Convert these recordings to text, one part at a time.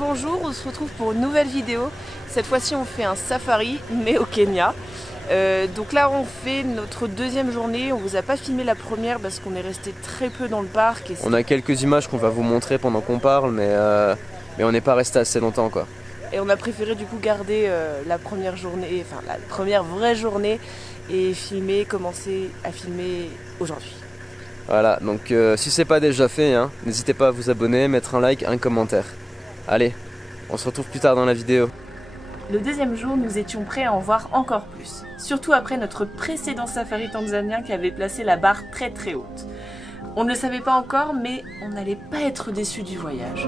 Bonjour, on se retrouve pour une nouvelle vidéo. Cette fois-ci on fait un safari mais au Kenya. Donc là on fait notre deuxième journée. On vous a pas filmé la première parce qu'on est resté très peu dans le parc. On a quelques images qu'on va vous montrer pendant qu'on parle, mais on n'est pas resté assez longtemps quoi. Et on a préféré du coup garder la première journée, enfin la première vraie journée et commencer à filmer aujourd'hui. Voilà, donc si c'est pas déjà fait, hein, n'hésitez pas à vous abonner, mettre un like, un commentaire. Allez, on se retrouve plus tard dans la vidéo. Le deuxième jour, nous étions prêts à en voir encore plus. Surtout après notre précédent safari tanzanien qui avait placé la barre très très haute. On ne le savait pas encore, mais on n'allait pas être déçus du voyage.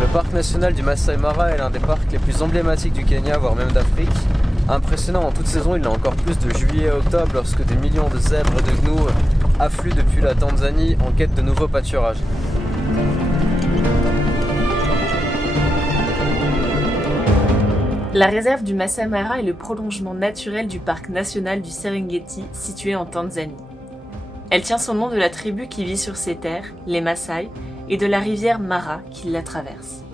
Le parc national du Masai Mara est l'un des parcs les plus emblématiques du Kenya, voire même d'Afrique. Impressionnant en toute saison, il l'est encore plus de juillet à octobre lorsque des millions de zèbres et de gnous affluent depuis la Tanzanie en quête de nouveaux pâturages. La réserve du Masai Mara est le prolongement naturel du parc national du Serengeti situé en Tanzanie. Elle tient son nom de la tribu qui vit sur ces terres, les Maasai, et de la rivière Mara qui la traverse.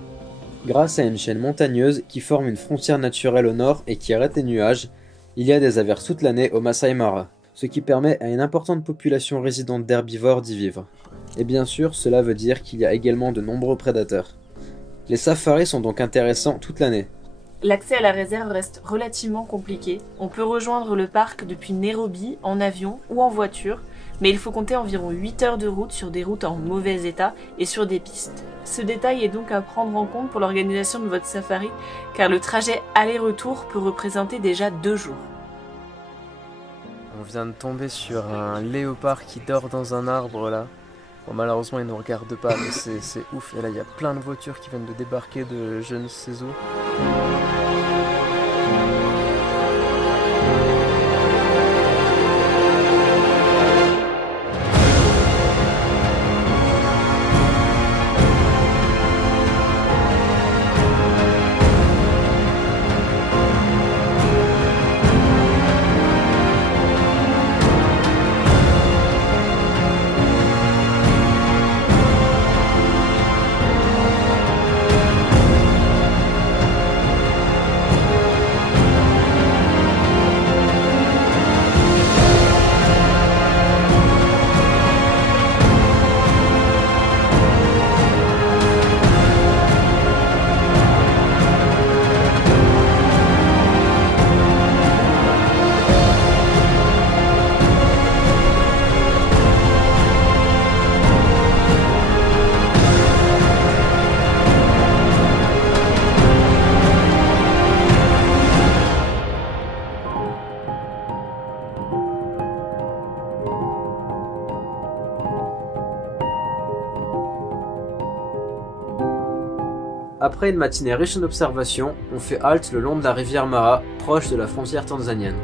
Grâce à une chaîne montagneuse qui forme une frontière naturelle au nord et qui arrête les nuages, il y a des averses toute l'année au Masai Mara, ce qui permet à une importante population résidente d'herbivores d'y vivre. Et bien sûr, cela veut dire qu'il y a également de nombreux prédateurs. Les safaris sont donc intéressants toute l'année. L'accès à la réserve reste relativement compliqué. On peut rejoindre le parc depuis Nairobi en avion ou en voiture, mais il faut compter environ 8 heures de route sur des routes en mauvais état et sur des pistes. Ce détail est donc à prendre en compte pour l'organisation de votre safari, car le trajet aller-retour peut représenter déjà 2 jours. On vient de tomber sur un léopard qui dort dans un arbre là. Bon, malheureusement il ne nous regarde pas, mais c'est ouf. Et là il y a plein de voitures qui viennent de débarquer de je ne sais où. Après une matinée riche en observations, on fait halte le long de la rivière Mara, proche de la frontière tanzanienne.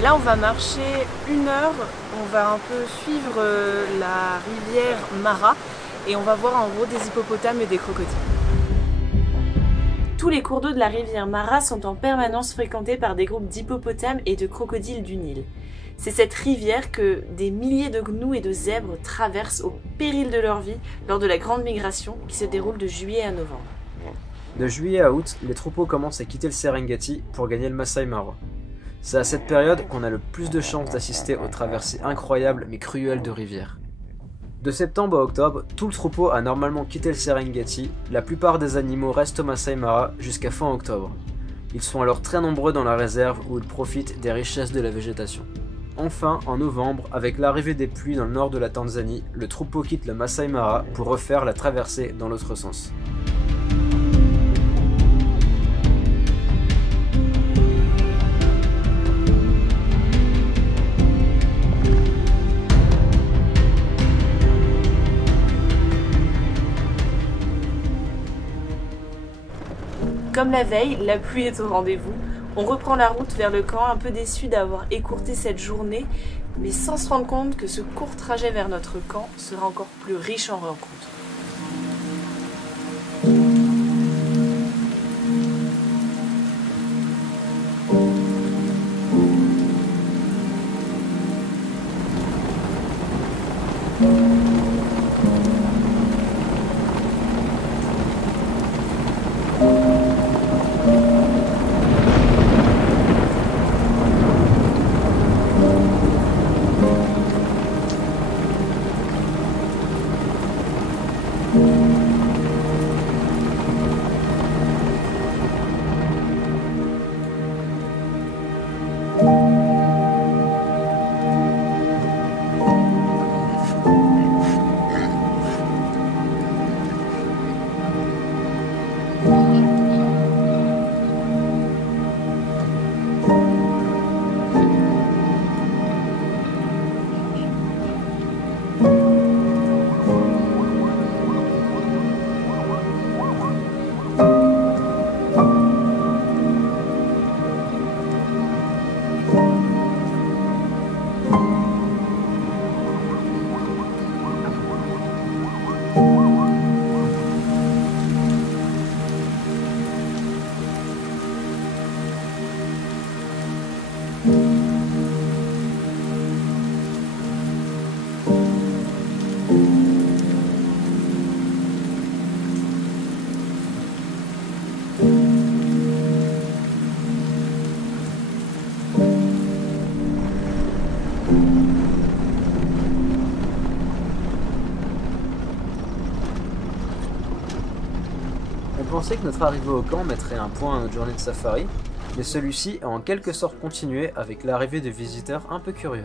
Là, on va marcher 1 heure, on va un peu suivre la rivière Mara et on va voir en gros des hippopotames et des crocodiles. Tous les cours d'eau de la rivière Mara sont en permanence fréquentés par des groupes d'hippopotames et de crocodiles du Nil. C'est cette rivière que des milliers de gnous et de zèbres traversent au péril de leur vie lors de la grande migration qui se déroule de juillet à novembre. De juillet à août, les troupeaux commencent à quitter le Serengeti pour gagner le Masai Mara. C'est à cette période qu'on a le plus de chances d'assister aux traversées incroyables mais cruelles de rivières. De septembre à octobre, tout le troupeau a normalement quitté le Serengeti, la plupart des animaux restent au Masai Mara jusqu'à fin octobre. Ils sont alors très nombreux dans la réserve où ils profitent des richesses de la végétation. Enfin, en novembre, avec l'arrivée des pluies dans le nord de la Tanzanie, le troupeau quitte le Masai Mara pour refaire la traversée dans l'autre sens. Comme la veille, la pluie est au rendez-vous. On reprend la route vers le camp, un peu déçu d'avoir écourté cette journée, mais sans se rendre compte que ce court trajet vers notre camp sera encore plus riche en rencontres. On pensait que notre arrivée au camp mettrait un point à notre journée de safari, mais celui-ci a en quelque sorte continué avec l'arrivée de visiteurs un peu curieux.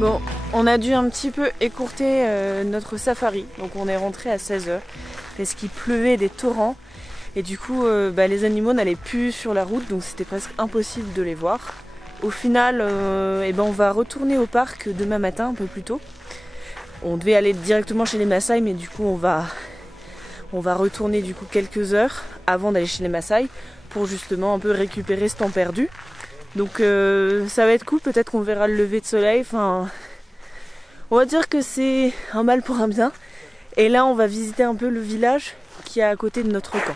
Bon, on a dû un petit peu écourter notre safari, donc on est rentré à 16h parce qu'il pleuvait des torrents et du coup les animaux n'allaient plus sur la route, donc c'était presque impossible de les voir. Au final, on va retourner au parc demain matin un peu plus tôt. On devait aller directement chez les Maasai, mais du coup on va retourner du coup quelques heures avant d'aller chez les Maasai pour justement un peu récupérer ce temps perdu. Donc ça va être cool, peut-être qu'on verra le lever de soleil, enfin on va dire que c'est un mal pour un bien. Et là on va visiter un peu le village qui est à côté de notre camp.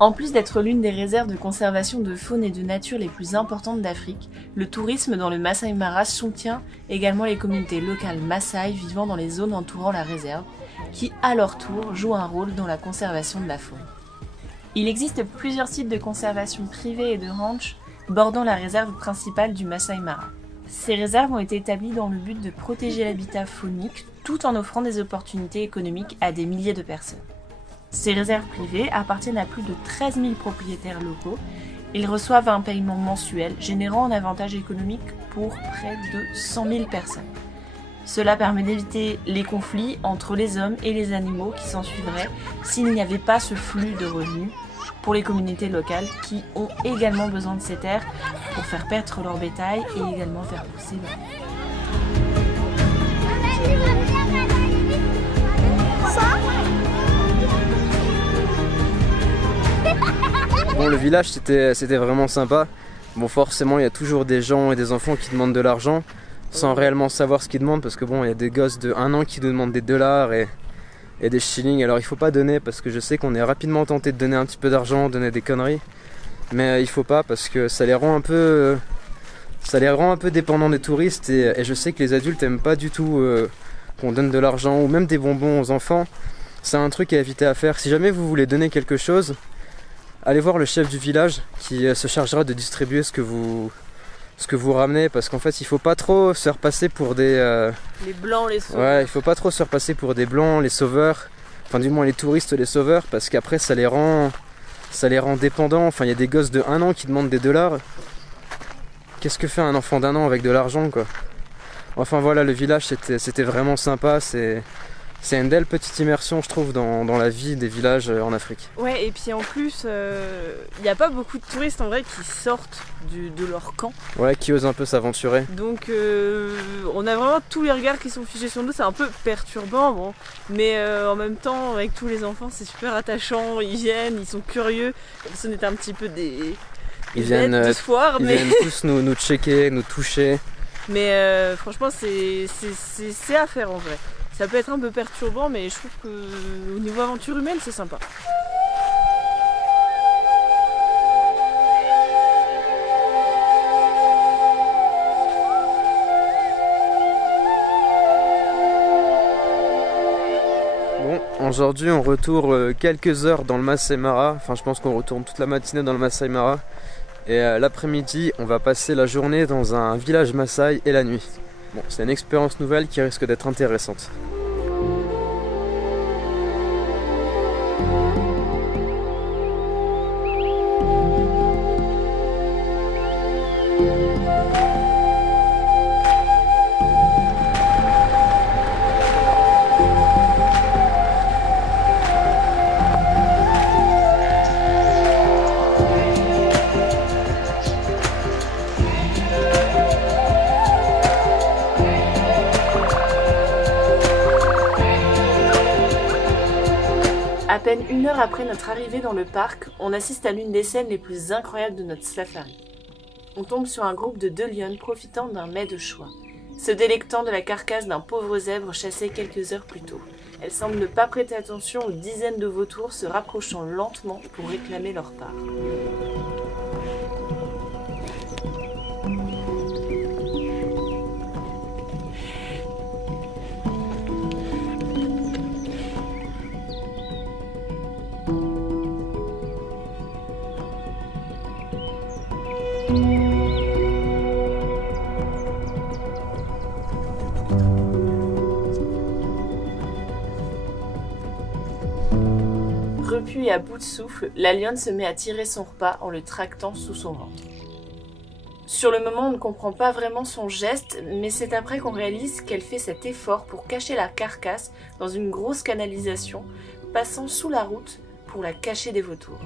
En plus d'être l'une des réserves de conservation de faune et de nature les plus importantes d'Afrique, le tourisme dans le Masai Mara soutient également les communautés locales Maasai vivant dans les zones entourant la réserve, qui à leur tour jouent un rôle dans la conservation de la faune. Il existe plusieurs sites de conservation privés et de ranch bordant la réserve principale du Masai Mara. Ces réserves ont été établies dans le but de protéger l'habitat faunique tout en offrant des opportunités économiques à des milliers de personnes. Ces réserves privées appartiennent à plus de 13 000 propriétaires locaux. Ils reçoivent un paiement mensuel, générant un avantage économique pour près de 100 000 personnes. Cela permet d'éviter les conflits entre les hommes et les animaux qui s'ensuivraient s'il n'y avait pas ce flux de revenus pour les communautés locales qui ont également besoin de ces terres pour faire paître leur bétail et également faire pousser leur... Bon, le village c'était vraiment sympa. Bon, forcément il y a toujours des gens et des enfants qui demandent de l'argent sans réellement savoir ce qu'ils demandent, parce que bon, il y a des gosses de 1 an qui nous demandent des dollars et des shillings. Alors il faut pas donner, parce que je sais qu'on est rapidement tenté de donner un petit peu d'argent, donner des conneries, mais il faut pas, parce que ça les rend un peu dépendants des touristes, et je sais que les adultes aiment pas du tout qu'on donne de l'argent ou même des bonbons aux enfants. C'est un truc à éviter à faire. Si jamais vous voulez donner quelque chose, allez voir le chef du village qui se chargera de distribuer ce que vous ramenez, parce qu'en fait il faut pas trop se repasser pour des... Les blancs, les sauveurs. Ouais, il faut pas trop se repasser pour des blancs, les sauveurs, enfin du moins les touristes, les sauveurs, parce qu'après ça les rend dépendants. Enfin, il y a des gosses de 1 an qui demandent des dollars. Qu'est-ce que fait un enfant d'1 an avec de l'argent, quoi? Enfin voilà, le village c'était vraiment sympa. C'est une belle petite immersion, je trouve, dans la vie des villages en Afrique. Ouais, et puis en plus, il n'y a pas beaucoup de touristes en vrai qui sortent de leur camp. Ouais, qui osent un peu s'aventurer. Donc on a vraiment tous les regards qui sont figés sur nous, c'est un peu perturbant, bon. Mais en même temps, avec tous les enfants, c'est super attachant, ils viennent, ils sont curieux. Ce n'est un petit peu des viennent de ce foire, ils viennent tous nous checker, nous toucher. Mais franchement, c'est à faire en vrai. Ça peut être un peu perturbant, mais je trouve que au niveau aventure humaine, c'est sympa. Bon, aujourd'hui on retourne quelques heures dans le Masai Mara. Enfin, je pense qu'on retourne toute la matinée dans le Masai Mara. Et l'après-midi, on va passer la journée dans un village Maasai et la nuit. Bon, c'est une expérience nouvelle qui risque d'être intéressante. À peine 1 heure après notre arrivée dans le parc, on assiste à l'une des scènes les plus incroyables de notre safari. On tombe sur un groupe de 2 lionnes profitant d'un mets de choix, se délectant de la carcasse d'un pauvre zèbre chassé quelques heures plus tôt. Elles semblent ne pas prêter attention aux dizaines de vautours se rapprochant lentement pour réclamer leur part. Repue et à bout de souffle, la lionne se met à tirer son repas en le tractant sous son ventre. Sur le moment, on ne comprend pas vraiment son geste, mais c'est après qu'on réalise qu'elle fait cet effort pour cacher la carcasse dans une grosse canalisation, passant sous la route pour la cacher des vautours.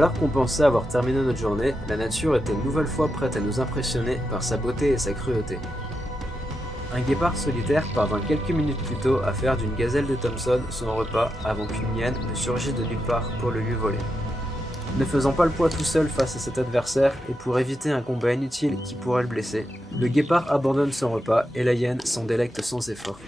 Alors qu'on pensait avoir terminé notre journée, la nature était une nouvelle fois prête à nous impressionner par sa beauté et sa cruauté. Un guépard solitaire parvint quelques minutes plus tôt à faire d'une gazelle de Thompson son repas avant qu'une hyène ne surgisse de nulle part pour le lui voler. Ne faisant pas le poids tout seul face à cet adversaire et pour éviter un combat inutile qui pourrait le blesser, le guépard abandonne son repas et la hyène s'en délecte sans effort.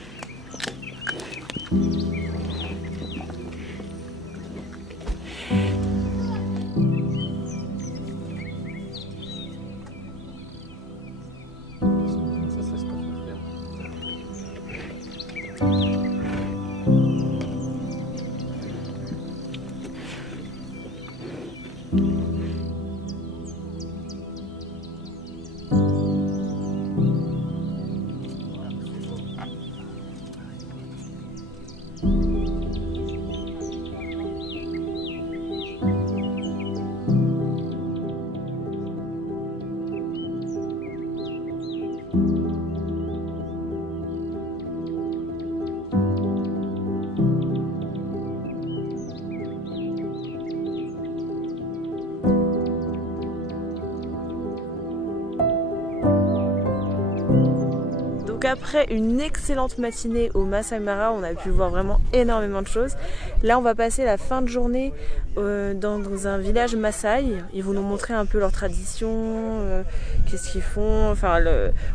Donc après une excellente matinée au Masai Mara, on a pu voir vraiment énormément de choses. Là on va passer la fin de journée dans un village Maasai. Ils vont nous montrer un peu leurs traditions, qu'est-ce qu'ils font. Enfin,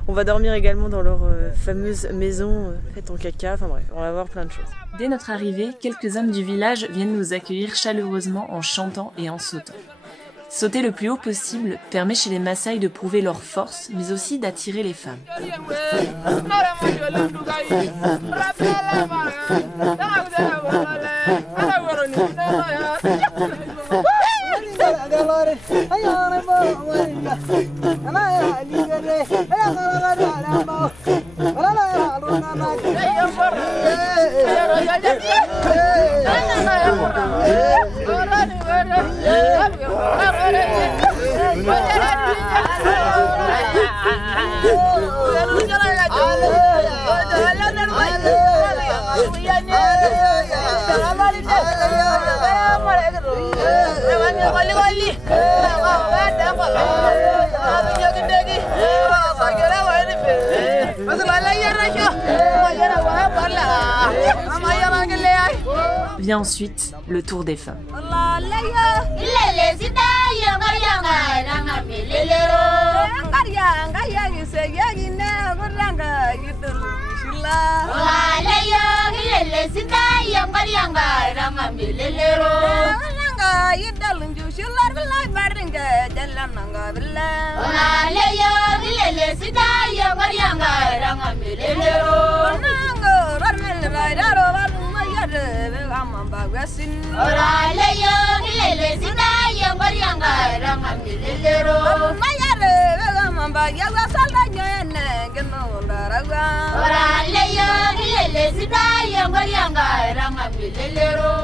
on va dormir également dans leur fameuse maison faite en caca. Enfin bref, on va voir plein de choses. Dès notre arrivée, quelques hommes du village viennent nous accueillir chaleureusement en chantant et en sautant. Sauter le plus haut possible permet chez les Maasai de prouver leur force, mais aussi d'attirer les femmes. Vient ensuite le tour des femmes.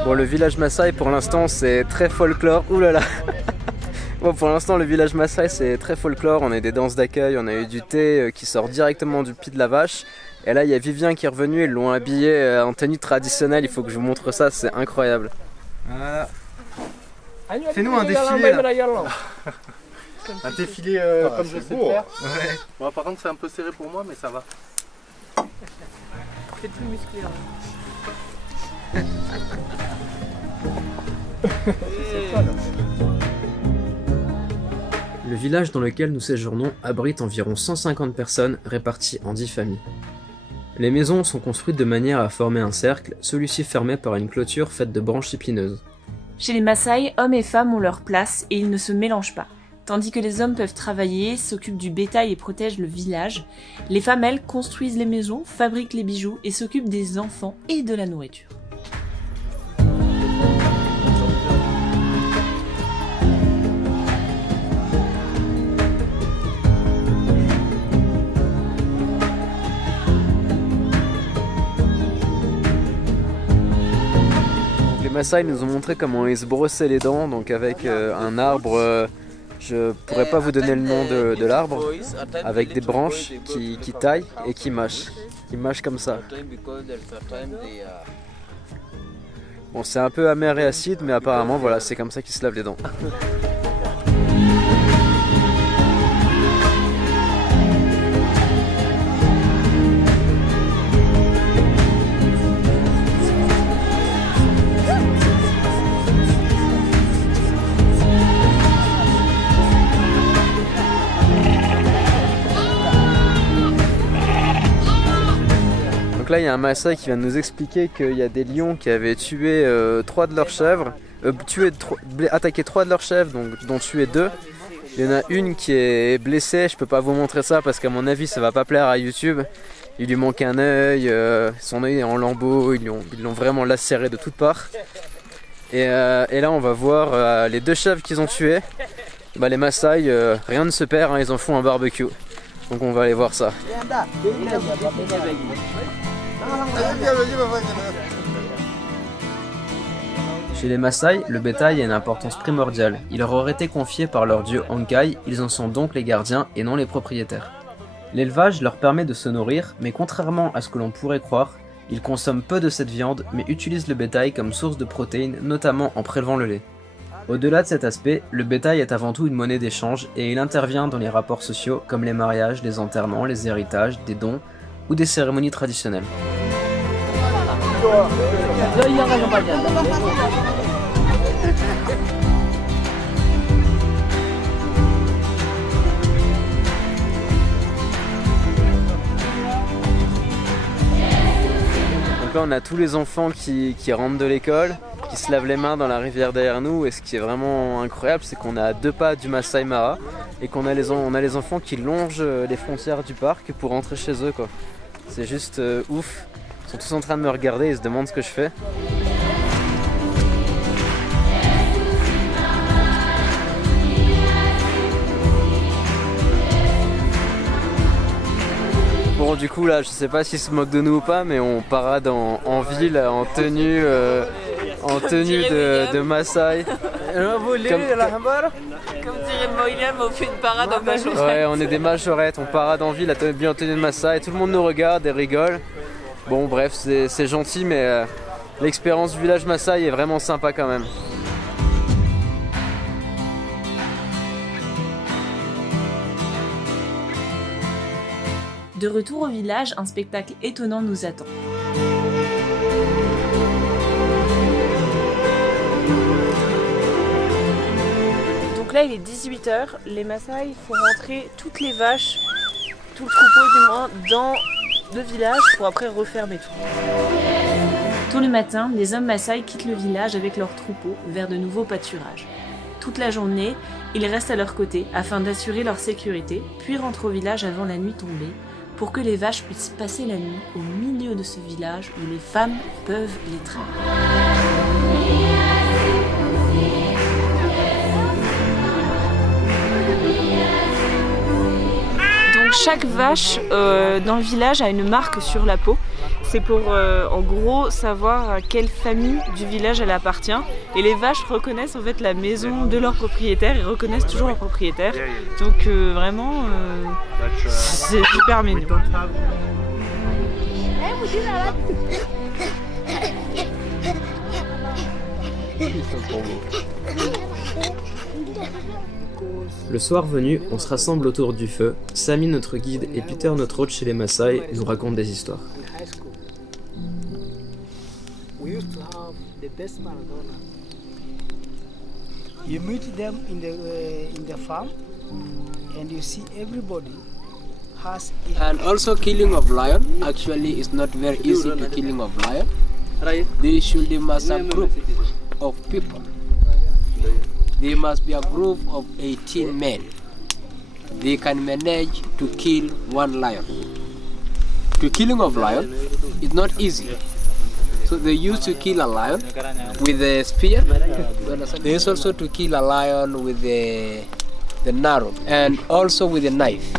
Bon, le village Maasai pour l'instant c'est très folklore. Ouh là là. Bon, pour l'instant le village Maasai c'est très folklore. On a des danses d'accueil, on a eu du thé qui sort directement du pied de la vache. Et là il y a Vivien qui est revenu, ils l'ont habillé en tenue traditionnelle. Il faut que je vous montre ça, c'est incroyable. Voilà. Fais-nous un défilé là. Un défilé comme je sais faire. Ouais. Bon, par contre c'est un peu serré pour moi mais ça va. C'est plus musclé. Le village dans lequel nous séjournons abrite environ 150 personnes réparties en 10 familles. Les maisons sont construites de manière à former un cercle, celui-ci fermé par une clôture faite de branches épineuses. Chez les Maasai, hommes et femmes ont leur place et ils ne se mélangent pas. Tandis que les hommes peuvent travailler, s'occupent du bétail et protègent le village, les femmes, elles, construisent les maisons, fabriquent les bijoux et s'occupent des enfants et de la nourriture. Les Maasai nous ont montré comment ils se brossaient les dents, donc avec un arbre, je pourrais pas vous donner le nom de l'arbre, avec des branches qui taillent et qui mâchent comme ça. Bon, c'est un peu amer et acide, mais apparemment, voilà, c'est comme ça qu'ils se lavent les dents. Donc là il y a un Maasai qui vient de nous expliquer qu'il y a des lions qui avaient tué 3 de leurs chèvres, attaqué 3 de leurs chèvres, dont tué 2. Il y en a une qui est blessée, je peux pas vous montrer ça parce qu'à mon avis ça va pas plaire à YouTube. Il lui manque un œil, son œil est en lambeaux, ils l'ont vraiment lacéré de toutes parts. Et là on va voir les 2 chèvres qu'ils ont tués. Bah, les Maasai, rien ne se perd, hein, ils en font un barbecue. Donc on va aller voir ça. Chez les Maasai, le bétail a une importance primordiale. Il leur aurait été confié par leur dieu Enkai, ils en sont donc les gardiens et non les propriétaires. L'élevage leur permet de se nourrir, mais contrairement à ce que l'on pourrait croire, ils consomment peu de cette viande, mais utilisent le bétail comme source de protéines, notamment en prélevant le lait. Au-delà de cet aspect, le bétail est avant tout une monnaie d'échange et il intervient dans les rapports sociaux comme les mariages, les enterrements, les héritages, des dons ou des cérémonies traditionnelles. Donc là on a tous les enfants qui rentrent de l'école, qui se lavent les mains dans la rivière derrière nous, et ce qui est vraiment incroyable c'est qu'on est à 2 pas du Masai Mara et qu'on a les enfants qui longent les frontières du parc pour rentrer chez eux quoi. C'est juste ouf, ils sont tous en train de me regarder et se demandent ce que je fais. Bon du coup là je sais pas s'ils se moquent de nous ou pas, mais on parade en ville en tenue de Maasai. Comme dirait Moïlem, on fait une parade en majorette. Ouais, on est des majorettes, on parade en ville bien en tenue de Maasai, tout le monde nous regarde et rigole. Bon bref, c'est gentil, mais l'expérience du village Maasai est vraiment sympa quand même. De retour au village, un spectacle étonnant nous attend. Donc là il est 18 h, les Maasai font rentrer toutes les vaches, tout le troupeau du moins, dans le village pour après refermer tout. Tôt le matin, les hommes Maasai quittent le village avec leurs troupeaux vers de nouveaux pâturages. Toute la journée, ils restent à leur côté afin d'assurer leur sécurité, puis rentrent au village avant la nuit tombée, pour que les vaches puissent passer la nuit au milieu de ce village où les femmes peuvent les traire. Donc chaque vache dans le village a une marque sur la peau. C'est pour en gros savoir à quelle famille du village elle appartient. Et les vaches reconnaissent en fait la maison de leur propriétaire et reconnaissent toujours leur propriétaire. Donc vraiment c'est super mignon. Le soir venu, on se rassemble autour du feu. Sami, notre guide, et Peter, notre hôte chez les Maasai, nous racontent des histoires. You meet them in the farm, and you see everybody has. And also, killing of lion actually is not very easy to killing of lion. They should must a group of people. There must be a group of 18 men. They can manage to kill one lion. The killing of lion is not easy. So they used to kill a lion with a spear. They used also to kill a lion with the narrow and also with a knife.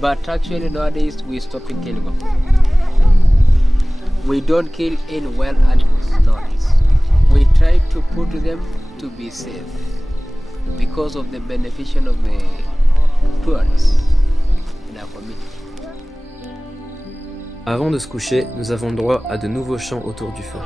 But actually nowadays we stopping killing them. We don't kill any wild animals nowadays. We try to put them to be safe because of the beneficial of the tourists in our community. Avant de se coucher, nous avons le droit à de nouveaux chants autour du feu.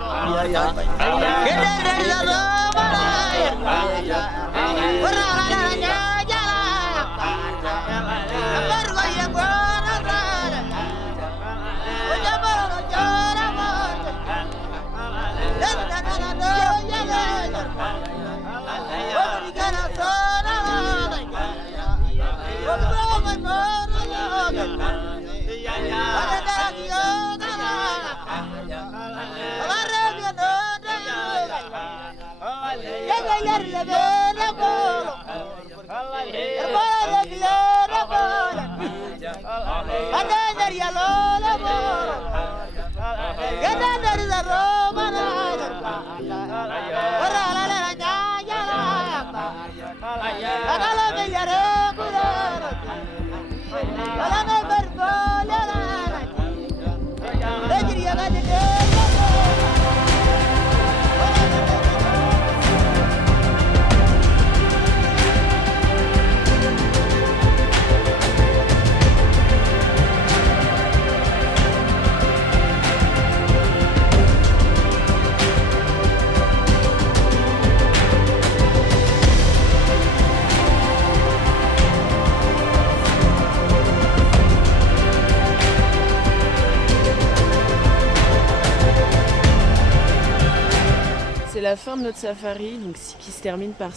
C'est la fin de notre safari, donc, qui se termine par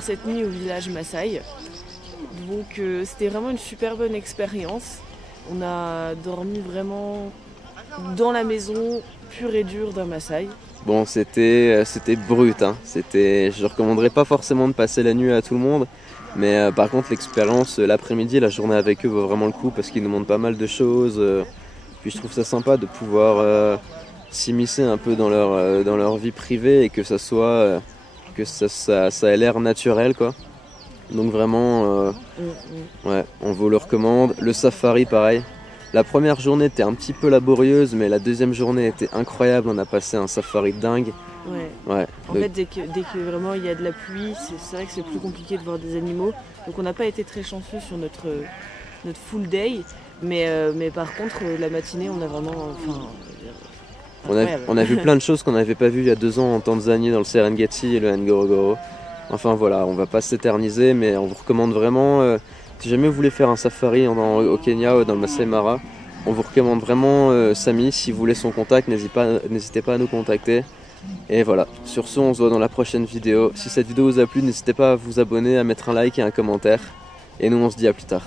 cette nuit au village Maasai. Donc c'était vraiment une super bonne expérience. On a dormi vraiment dans la maison pure et dure d'un Maasai. Bon, c'était brut, hein. Je recommanderais pas forcément de passer la nuit à tout le monde, mais par contre l'expérience, l'après-midi, la journée avec eux vaut vraiment le coup parce qu'ils nous montrent pas mal de choses. Puis je trouve ça sympa de pouvoir s'immiscer un peu dans leur vie privée et que ça soit que ça ait l'air naturel, quoi. Donc vraiment ouais, on vous le recommande. Le safari pareil, la première journée était un petit peu laborieuse, mais la deuxième journée était incroyable. On a passé un safari dingue. Ouais. En fait, dès que vraiment il y a de la pluie, c'est vrai que c'est plus compliqué de voir des animaux. Donc on n'a pas été très chanceux sur notre full day, mais par contre la matinée on a vraiment on a vu plein de choses qu'on n'avait pas vues il y a 2 ans en Tanzanie, dans le Serengeti et le Ngorongoro. Enfin voilà, on va pas s'éterniser, mais on vous recommande vraiment, si jamais vous voulez faire un safari au Kenya ou dans le Masai Mara, on vous recommande vraiment Samy. Si vous voulez son contact, n'hésitez pas à nous contacter. Et voilà, sur ce on se voit dans la prochaine vidéo. Si cette vidéo vous a plu, n'hésitez pas à vous abonner, à mettre un like et un commentaire. Et nous on se dit à plus tard.